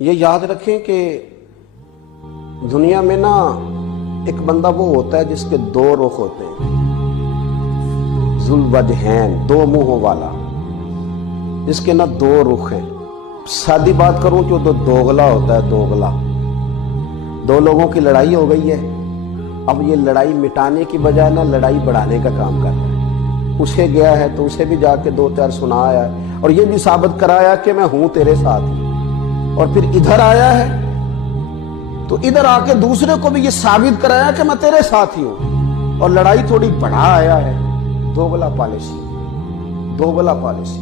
یہ یاد رکھیں کہ دنیا میں نا ایک بندہ وہ ہوتا ہے جس کے دو رخ ہوتے ہیں، ذو الوجہین، دو منہوں والا، جس کے نا دو رخ ہیں۔ سادی بات کروں تو دوغلا ہوتا ہے، دوغلا۔ دو لوگوں کی لڑائی ہو گئی ہے، اب یہ لڑائی مٹانے کی بجائے نا لڑائی بڑھانے کا کام کر رہا ہے۔ اسے گیا ہے تو اسے بھی جا کے دو چار سنایا ہے اور یہ بھی ثابت کرایا کہ میں ہوں تیرے ساتھ ہی، اور پھر ادھر آیا ہے تو ادھر آ کے دوسرے کو بھی یہ ثابت کرایا کہ میں تیرے ساتھ ہی ہوں، اور لڑائی تھوڑی بڑھا آیا ہے۔ دوغلا پالیسی، دوغلا پالیسی۔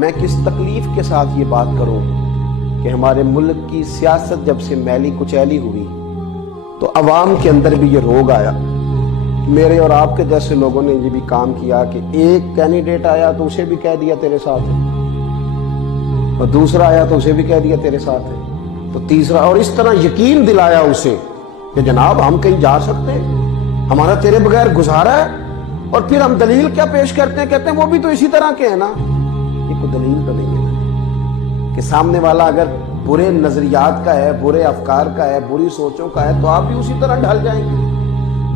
میں کس تکلیف کے ساتھ یہ بات کروں کہ ہمارے ملک کی سیاست جب سے میلی کچیلی ہوئی تو عوام کے اندر بھی یہ روگ آیا۔ میرے اور آپ کے جیسے لوگوں نے یہ بھی کام کیا کہ ایک کینڈیڈیٹ آیا تو اسے بھی کہہ دیا تیرے ساتھ ہے، اور دوسرا آیا تو اسے بھی کہہ دیا تیرے ساتھ ہے، تو تیسرا، اور اس طرح یقین دلایا اسے کہ جناب ہم کہیں جا سکتے ہیں، ہمارا تیرے بغیر گزارا ہے۔ اور پھر ہم دلیل کیا پیش کرتے ہیں؟ کہتے ہیں وہ بھی تو اسی طرح کے ہیں نا۔ یہ کوئی دلیل تو نہیں ہے کہ سامنے والا اگر برے نظریات کا ہے، برے افکار کا ہے، بری سوچوں کا ہے تو آپ بھی اسی طرح ڈھل جائیں گے۔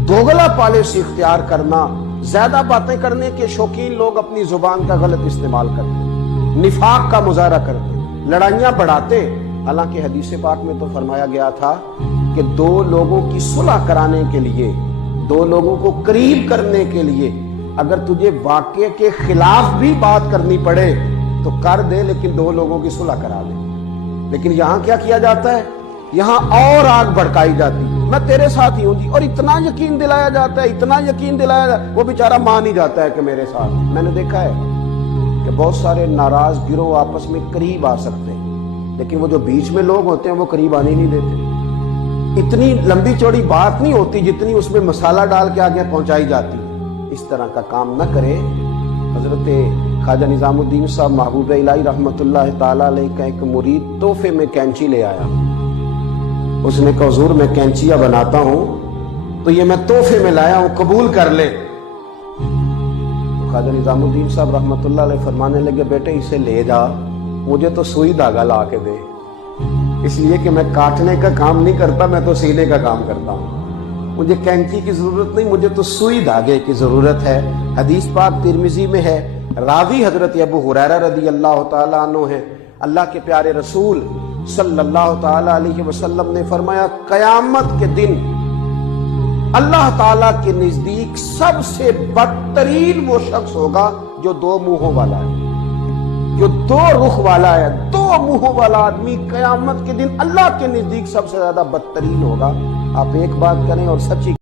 دوغلا پالیسی اختیار کرنا، زیادہ باتیں کرنے کے شوقین لوگ اپنی زبان کا غلط استعمال کرتے ہیں، نفاق کا مظاہرہ کرتے ہیں، لڑائیاں بڑھاتے۔ حالانکہ حدیث پاک میں تو فرمایا گیا تھا کہ دو لوگوں کی صلح کرانے کے لیے، دو لوگوں کو قریب کرنے کے لیے اگر تجھے واقعے کے خلاف بھی بات کرنی پڑے تو کر دے، لیکن دو لوگوں کی صلح کرا دے۔ لیکن یہاں کیا کیا جاتا ہے؟ یہاں اور آگ بھڑکائی جاتی، میں تیرے ساتھ ہی ہوں جی، اور اتنا یقین دلایا جاتا ہے، اتنا یقین دلایا جاتا ہے، وہ بیچارہ مان ہی جاتا ہے کہ میرے ساتھ۔ میں نے دیکھا ہے کہ بہت سارے ناراض گروہ آپس میں قریب آ سکتے ہیں، لیکن وہ جو بیچ میں لوگ ہوتے ہیں وہ قریب آنے نہیں دیتے۔ اتنی لمبی چوڑی بات نہیں ہوتی جتنی اس میں مسالہ ڈال کے آگے پہنچائی جاتی ہے۔ اس طرح کا کام نہ کرے۔ حضرت خواجہ نظام الدین صاحب محبوب الہی رحمۃ اللہ تعالی علیہ کا ایک مرید تحفے میں کینچی لے آیا۔ اس نے کہا حضور میں کینچیاں بناتا ہوں تو یہ میں تحفے میں لایا ہوں، قبول کر لے۔ خواجہ نظام الدین صاحب رحمۃ اللہ علیہ فرمانے لگے بیٹے اسے لے جا، مجھے تو سوئی دھاگا لا کے دے، اس لیے کہ میں کاٹنے کا کام نہیں کرتا، میں تو سینے کا کام کرتا ہوں، مجھے کینچی کی ضرورت نہیں، مجھے تو سوئی دھاگے کی ضرورت ہے۔ حدیث پاک ترمذی میں ہے، راوی حضرت ابو ہریرہ رضی اللہ تعالیٰ عنہ ہے۔ اللہ کے پیارے رسول صلی اللہ تعالیٰ علیہ وسلم نے فرمایا قیامت کے دن اللہ تعالیٰ کے نزدیک سب سے بدترین وہ شخص ہوگا جو دو منہوں والا ہے، جو دو رخ والا ہے۔ دو منہوں والا آدمی قیامت کے دن اللہ کے نزدیک سب سے زیادہ بدترین ہوگا۔ آپ ایک بات کریں اور سچی